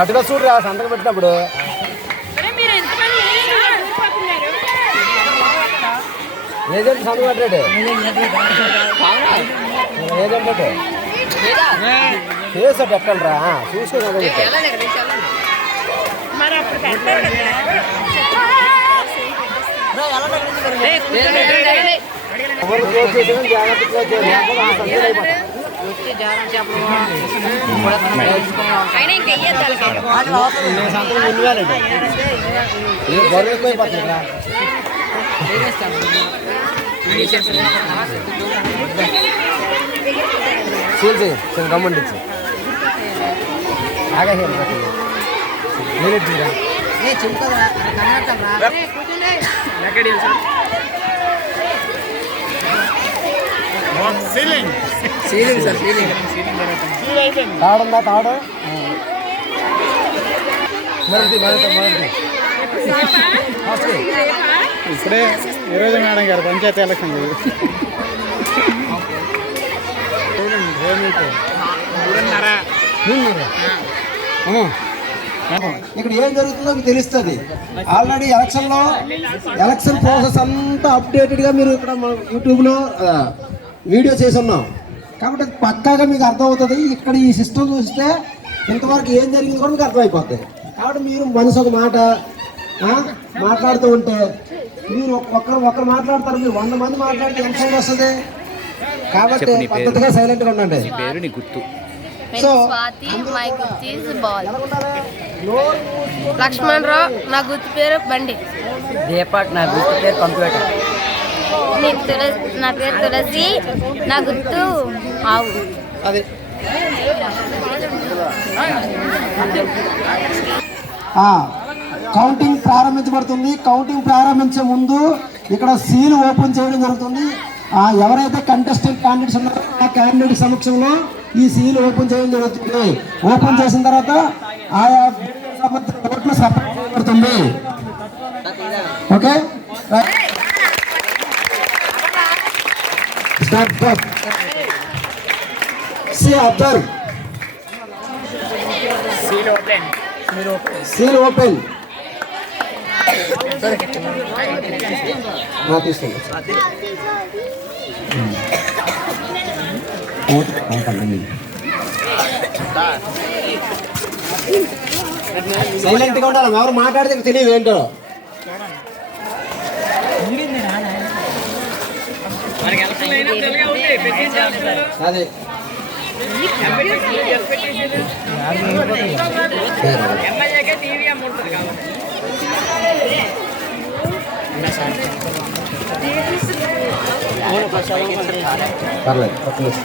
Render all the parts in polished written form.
అటుగా చూడు సంతకం పెట్టినప్పుడు ఏజెంట్ సంతకం పెట్టాడు ఏజెంట్ అంటే చేసాడు ఎక్కడరా చూసుకో ఎవరు క్లోజ్ చేసిన జాగ్రత్త క్లోజ్ చేయాలి గమ్మండి ఆగా తాడుందా తాడు ఇప్పుడే ఈరోజు మేడం గారు పంచాయతీ ఎలక్షన్ ఇక్కడ ఏం జరుగుతుందో మీకు తెలుస్తుంది. ఆల్రెడీ ఎలక్షన్ ప్రాసెస్ అంతా అప్డేటెడ్గా మీరు ఇక్కడ యూట్యూబ్లో వీడియో చేసి ఉన్నాం కాబట్టి పక్కాగా మీకు అర్థమవుతుంది. ఇక్కడ ఈ సిస్టమ్ చూస్తే ఇంతవరకు ఏం జరిగింది కూడా మీకు అర్థమైపోతుంది. కాబట్టి మీరు మనసు ఒక మాట మాట్లాడుతూ ఉంటే మీరు ఒకరు మాట్లాడతారు, మీరు 100 మంది మాట్లాడితే ఎంత సైడ్ వస్తుంది. కాబట్టి పద్ధతిగా సైలెంట్గా ఉండండి. సో లక్ష్మణ్ రావు నా గుర్తు పేరు బండి. దీపక్ నా గుర్తు పేరు కంప్యూటర్. నా పేరు తులసి నా గుర్తు ఆవు. అది కౌంటింగ్ ప్రారంభించబడుతుంది. కౌంటింగ్ ప్రారంభించే ముందు ఇక్కడ సీల్ ఓపెన్ చేయడం జరుగుతుంది. ఎవరైతే క్యాండిడేట్స్ ఉన్నారో ఆ క్యాండిడేట్ సమక్షంలో ఈ సీల్ ఓపెన్ చేయడం జరుగుతుంది. ఓపెన్ చేసిన తర్వాత ఆయా ఓట్లు సపరేట్ చేయబడుతుంది. Okay observe seal open silent గా ఉండాలి. ఎవరు మాట్లాడితే తెలియదు ఏంటో. అదే పర్లేదు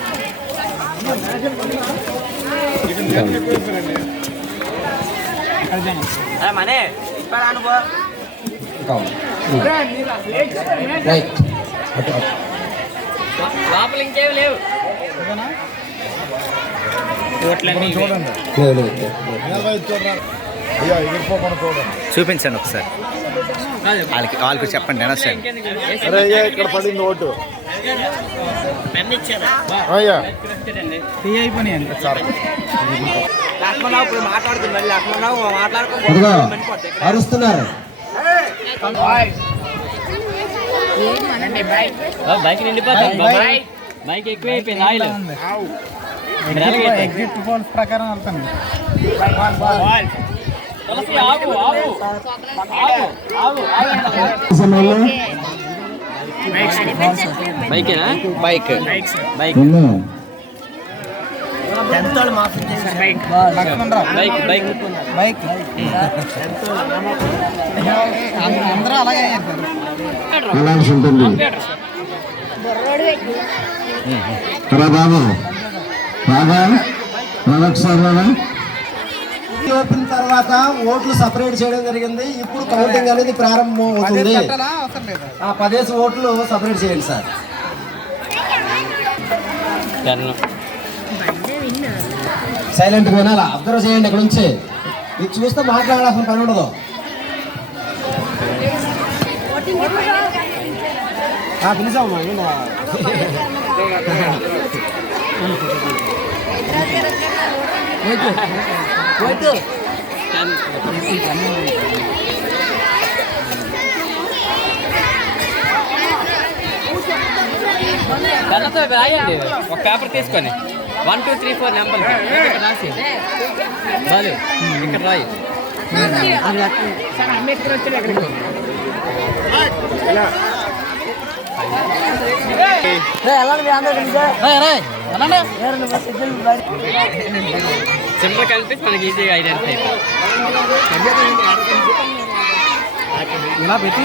లోపల ఇంకేమి లేవు. చూపించండి ఒకసారి వాళ్ళకి చెప్పండి. ఇక్కడ పడింది ఓటు అరుస్తున్నారు. బైక్ నిండిపోతుంది. బైక్ ఎక్కువ అయిపోయింది ఆయిల్. ఎగ్జిట్ పోల్స్ ప్రకారం వెళ్తాను. బైకేనా? బైక్ బైక్ బైక్ అందరూ అలాగే ఉంటుంది. బాబు బాబా ఓపెన్ తర్వాత ఓట్లు సపరేట్ చేయడం జరిగింది. ఇప్పుడు కౌంటింగ్ అనేది ప్రారంభం అవుతుంది. 10 ఓట్లు సపరేట్ చేయండి సార్. సైలెంట్ వినాలా, అబ్జర్వ్ చేయండి. ఇక్కడ నుంచి ఇది చూస్తే మాట్లాడాల్సిన పని ఉండదు. పిలిచామమ్మా దాంతో రాయండి ఒక పేపర్ తీసుకొని 1 2 3 4 నెంబర్ ఇక్కడ రాసి బాలు ఇక్కడ రాయి సింపుల్ కలిపి మనకి ఈజీగా ఐడెంటిఫై ఇలా పెట్టి